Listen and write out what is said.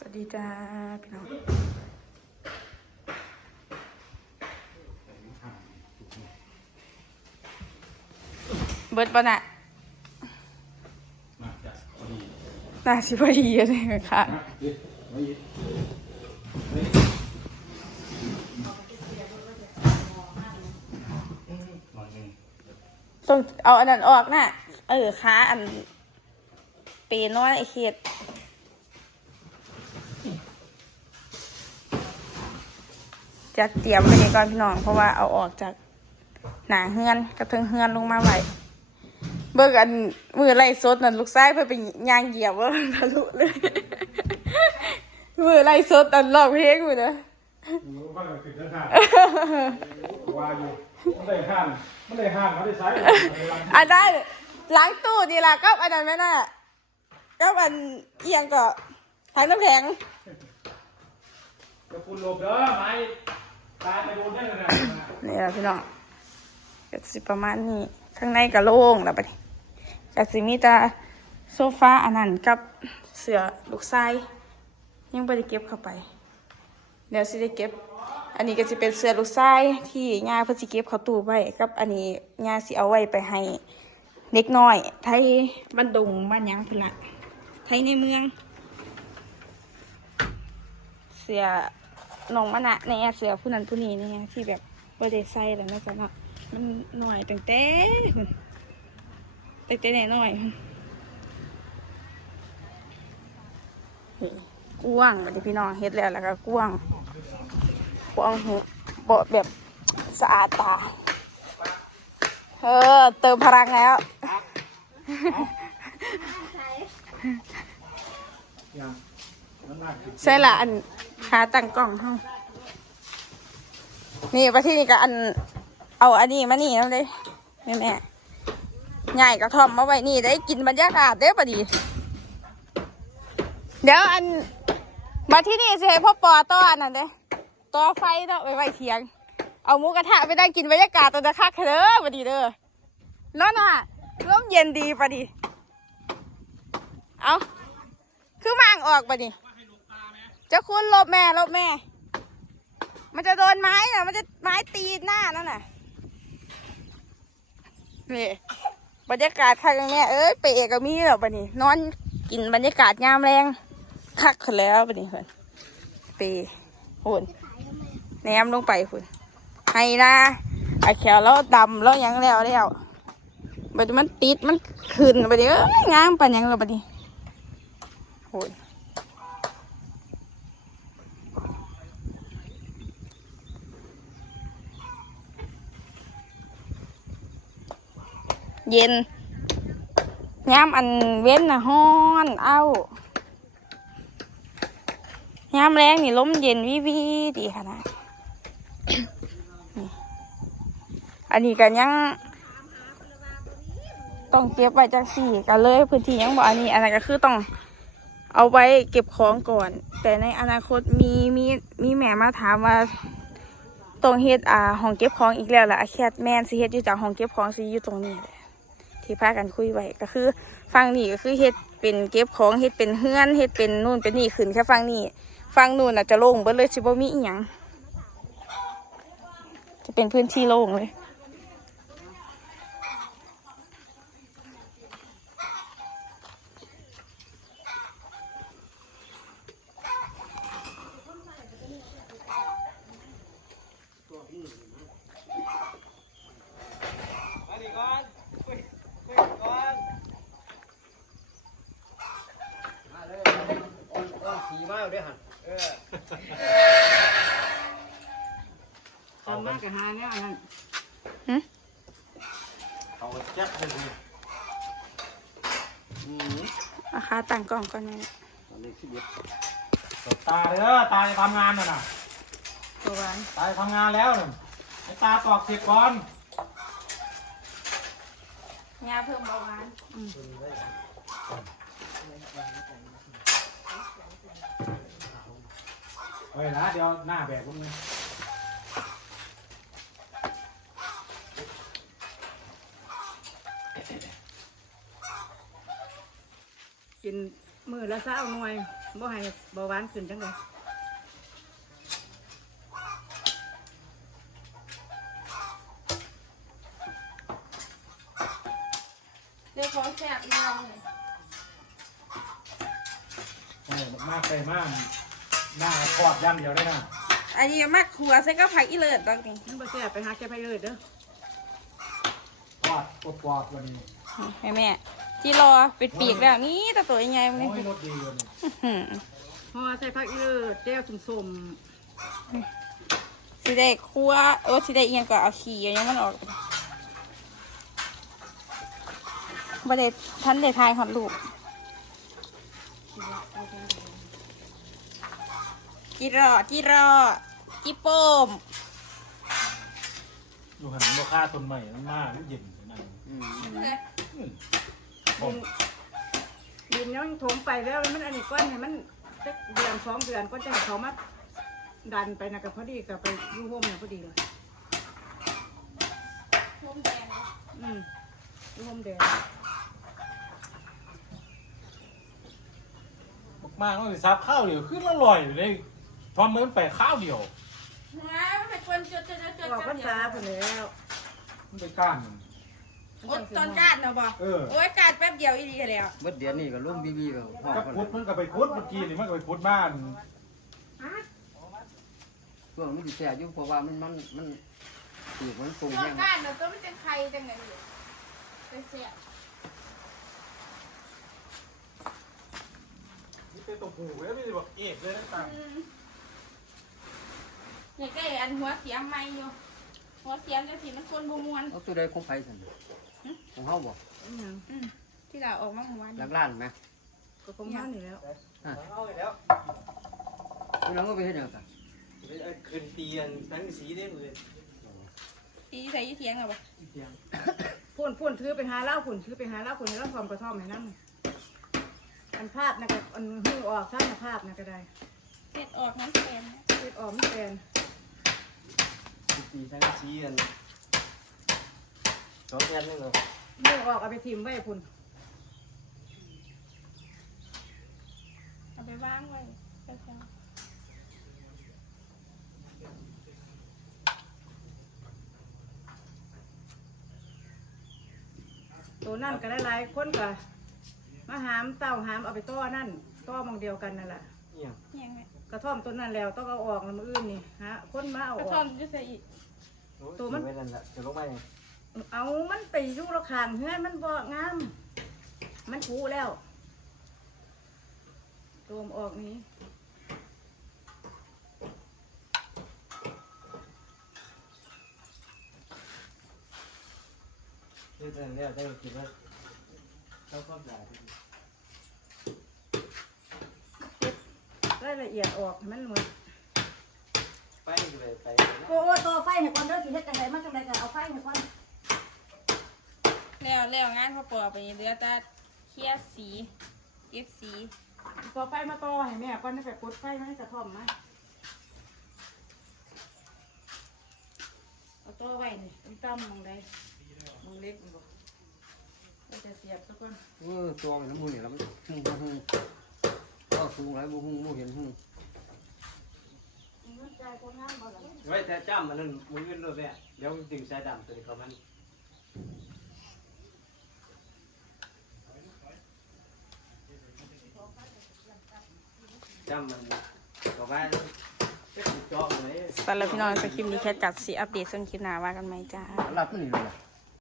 สวัสดีจ้าพี่น้องเบิดปะน่ะน่าสิพอดีเลยค่ะต้องเอาอันนั้นออกนะเออค้าอันเปน้อยไอเขียด จะเตรียมไว้นี่ก่อนพี่น้อง เพราะว่าเอาออกจากหนาเฮือนกับเทิงเฮือนลงมาไว้เบิกอันมือไล่สดนั่นลูกไส้เพื่อไปย่างเหยียบว่ามันทะลุเลยมือไล่สดอันรอบเพลงมือนะรู้ว่าเราติดแล้วค่ะว่าอยู่ไม่ได้ห้ามไม่ได้ห้ามไม่ได้ใช้อันได้ล้างตู้นี่ล่ะก็อันนั้นไหมน่ะก็อันเอียงก็ทางน้ำแข็งจะคุณหลบเด้อไม้ตายไปโด นี่แหละพี่น้องก็สิประมาณนี้ข้างในก็โล่งแล้วปะนี่ก็สิมีแต่โซฟาอันนั้นกับเสือลูกไส้ยังไม่ได้เก็บเข้าไปเดี๋ยวสิได้เก็บ อันนี้ก็จะเป็นเสือลูกไส้ที่ย่าเพิ่นสิเก็บเขาตู้ไว้กับ อันนี้ย่าสิเอาไว้ไปให้เด็กน้อย ไทยบ้านดงบ้านยังพุ่นละไทยในเมือง เสือ น้องมะนะเนี่ยเสือผู้นั้นผู้นี้เนี่ยที่แบบบ่ได้ใส่แล้วนะจ๊ะเนาะมันหน่อยตั้งแต่หุ่นตั้งแต่น้อยหุ่นนี่กว้างบัดนี้พี่น้องเฮ็ดแล้วแล้วก็กว้างกว้างหูบ่แบบสะอาดตาเออเติมพลังแล้วยังมันหนักอ ใช่ละอันขาตั้งกล้องเฮานี่ประเทศนี้ก็อัน เอาอันนี้มานี่นั่นเลยแม่แม่ใหญ่กระท่อมมาไว้นี่ได้กินบรรยากาศเด้อปะดี เดี๋ยวอันมาที่นี่สิให้พ่อปอต่ออันนั้นเด้ต่อไฟเนาะไว้ไว้เทียง เอาหมูกระทะไปได้กินบรรยากาศตอนจะคักเด้อปะดีเด้อแล้วน่ะร่มเย็นดีปะดี เอาคือมางออกปะดี จะคุณหลบแม่หลบแม่ มันจะโดนไม้น่ะ มันจะไม้ตีหน้านั่นน่ะ นี่บรรยากาศคักอย่างเนี้ยเอ้ยเปเอกก็มีแล้วปะนี่นอนกินบรรยากาศยามแรงคักขึ้นแล้วปะนี่เพิ่นเปหุ่นแนมลงไปหุ่นให้นะไอ้แขวแล้วดำแล้วยังแล้วแล้วบัดนี้มันติดมันขึ้นบัดนี้เอ้ยงามปันยังแล้วบัดนี้หุ่น เย็นยามอันเว้นนะฮ้อนเอ้ายามแรงนี่ล้มเย็นวิวีดีขนาดนี่อันนี้กันยังต้องเก็บไว้จังสี่กันเลย พื้นที่ยังบอกอันนี้อันนั้นก็คือต้องเอาไว้เก็บของก่อน แต่ในอนาคตมีมีมีแม่มาถามว่าต้องเฮ็ดอ่าห้องเก็บของอีกแล้วล่ะอแคทแมนสิเฮ็ดอยู่จากห้องเก็บของสิอยู่ตรงนี้แหละ ที่พากันคุยไว้ก็คือฟังนี่ก็คือเฮ็ดเป็นเก็บของเฮ็ดเป็นเฮือนเฮ็ดเป็นนู่นเป็นนี่ขึ้นแค่ฟังนี่ฟังนู่นน่ะจะโล่งเบิดเลยชิบมีอีหยังจะเป็นพื้นที่โล่งเลย ขี่มาด้วยหัน ทำมากกับหาเนี่ยนั่นเอาแจ๊บเลยดิอืมราคาต่างกล่องก่อนแม่ตอนนี้สิบเอ็ดตบตาเด้อตาจะทำงานน่ะนะตัววานตาจะทำงานแล้วน่ะให้ตาตอกเสร็จก่อนงาเพิ่มเบาหวานเฮ้ยนะเดี๋ยวหน้าแบกพวกนี้ กินมือละเศร้าหน่วยบ่ให้เบาหวานขึ้นจังเลยเดี๋ยวของแซ่บเราเลยเออมากไปมากหน้าทอดย่างเดียวได้นะอันนี้มากครัวใส่ก็ผักอีเลิศตอนนี้มันบ่แซ่บไปหาแกไปเลยเด้อทอดกรอบๆวันนี้แม่แม่ จีรอเป็ดปีกแล้วนี่แต่ตัวยังไงมันโอ้นี่ยรสดีวันนี้หืมห่อใส่ผักอีเลิศแจ่วสุ่มสิได้ครัวเออสิได้เอียงก็เอาขี้เอายังมันออกบ่ได้ทันได้ทายหอดลูกจีรอจีรอจีโป้มดูหันโมค่าต้นใหม่มันมากมันเย็นขนา ดนั้นอืมอืมๆดินดินยังถมไปแล้วมันอันนี้ก้อนให้มันสักเดือนสองเดือนก็จะให้เขามาดันไปนะกับพอดีกับไปอยูโฮมเนี่ยพอดีเลยอืมอยูโฮมแดงมากๆมันซับข้าวเดียวขึ้นอร่อยเลยทอมเหมือนไปข้าวเดียวว้ายมันเป็นคนจดจดจดออกพรรษาไปแล้วมันไปก้านมัน อดตอนกาดเนาะบ่เออ โอ้ยกาดแป๊บเดียวอีดีแล้วเบิดเดือนนี้ก็ลุ่มบีบีก็ห่อกับคนพุทธมันก็ไปพุทธเมื่อกี้นี่มันก็ไปพุทธบ้านช่วงมันสิแซ่บอยู่เพราะว่ามันมันมันถูกมันปรุงตอแห้นงกาดเนาะก็มันจะใครจังไงอยู่ไปเสียนี่เป็นตัวผูเว้ยไม่ได้บอกเอกเลยนะต่างอยากได้อันหัวเสียมไม่อยู่หัวเสียมจะสีมันคนบมวนเอาตัวใดของไผซั่น ของเฮาบ่อืมอืมที่เราออกมาเมื่อวานลักล้านไหมก็คงท่านนี่แล้วเอาไปแล้วคุณน้องก็ไปเฮ็ดหยังกันคืนเตียนทั้งสีได้หมดเลยที่ใส่ยี่เสียงเหรอบ่เตียงพุ่นพุ่นถือไปหาเหล้าพุ่นถือไปหาเหล้าพุ่นแล้วความกระท่อมให้นั่อันภาพนะก็อันหูออกสร้างภาพนะก็ได้เสร็จออกน้ำแกงนะเฮ็ดออกมันแปลนตีทั้งสีกัน สองแผ่นนี่เหรอหูออกเอาไปทิมไว้พุ่นเอาไปวางไว้แถวตัวนั่นก็ได้หลายคนก็มาหามเต่าหามเอาไปต้อนั่นต้อมองเดียวกันนั่นแหละเนี่ยๆยังไงกระท่อมต้นนั้นแล้วต้องเอาออกแล้วมืออื่นนี่ฮะคนมาเอากระอท่ออมกจะใส่อีก ตัวมันไม่นั่นแหละจะลงไป เอามันไปอยู่ระคางเฮ้ยมันบ่งาม มันผูแล้วตัวมนออกนี้เรื่องนี้ได้คิดว่าเข้าความด่ารายละเอียดออกให้มันเหมือนไปเลยไปโอ้โอ้ตัวไฟให้ก่อนเด้อสิเฮ็ดจังไดมาจังไดก็เอาไฟให้ก่อน แล้วแล้วงานเขาปอไปเหลือแต่เคลียร์สีเก็บสีตัวไฟมาต่อให้แม่ก่อนให้ไปกดไฟมาให้กระท่อมมาเอาต่อไว้นี่ตั้มๆมองใดมองเล็กมันบ่เราจะเสียบซะก่อนเออตัวมันน้ำมูนี่แล้วมันหุ่งหุ่งก็สูงหลายบ่หุ่งบ่เห็นหุ่งมันใจคนงามบ่ล่ะไว้แต่จ้ำมันนั่นมือเงินเลยแม่เดี๋ยวดึงสายดำตัวนี้เขามัน จ้ำมันก็ว่าจะถูกจองเลย สำหรับพี่น้องสคริปต์นี้แค่จัดสีอัปเดตส่วนคลิปหน้าว่ากันไหมจ้าลัดมันนี่เลยล่ะ